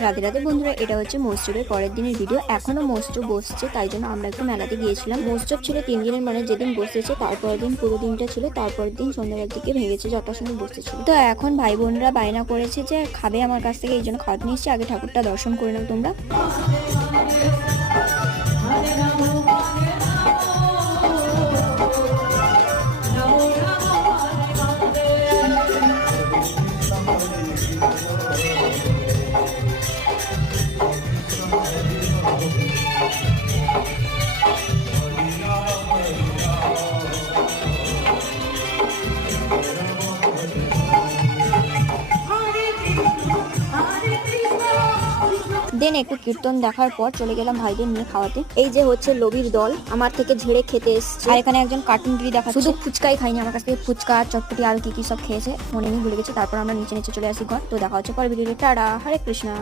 রাধে রাধে বন্ধুরা, এটা হচ্ছে মসজিদের পরের দিনের ভিডিও। এখনো মসজিদ বসছে, তাই জন্য আমরা একটু মেলাতে গিয়েছিলাম। মসজিদ ছিল 3 দিনের, মানে যেদিন বসেছে তারপরের দিন পুরো দিনটা ছিল, তারপরের দিন সন্ধ্যাবেলার দিকে ভেঙেছে, যটার সময় বসেছিল। তো এখন ভাই বোনরা বায়না করেছে যে খাবে আমার কাছ থেকে, এই জন্য খাওয়াতে নিয়ে এসেছি। আগে ঠাকুরটা দর্শন করে নাও তোমরা। দেন একটু কীর্তন দেখার পর চলে গেলাম ভাইদের নিয়ে খাওয়াতে। এই যে হচ্ছে লোভীর দল, আমার থেকে ঝেড়ে খেতে এসছে। আর এখানে একজন কার্টুনগিরি দেখা, শুধু ফুচকাই খাইনি, আমার কাছ থেকে ফুচকা, চটপটি আর কি কি সব খেয়েছে, মনে নেই, ভুলে গেছে। তারপর আমরা নিচে নিচে চলে আসি ঘর। তো দেখা হচ্ছে পরে ভিডিওতে। টাটা, হরে কৃষ্ণা।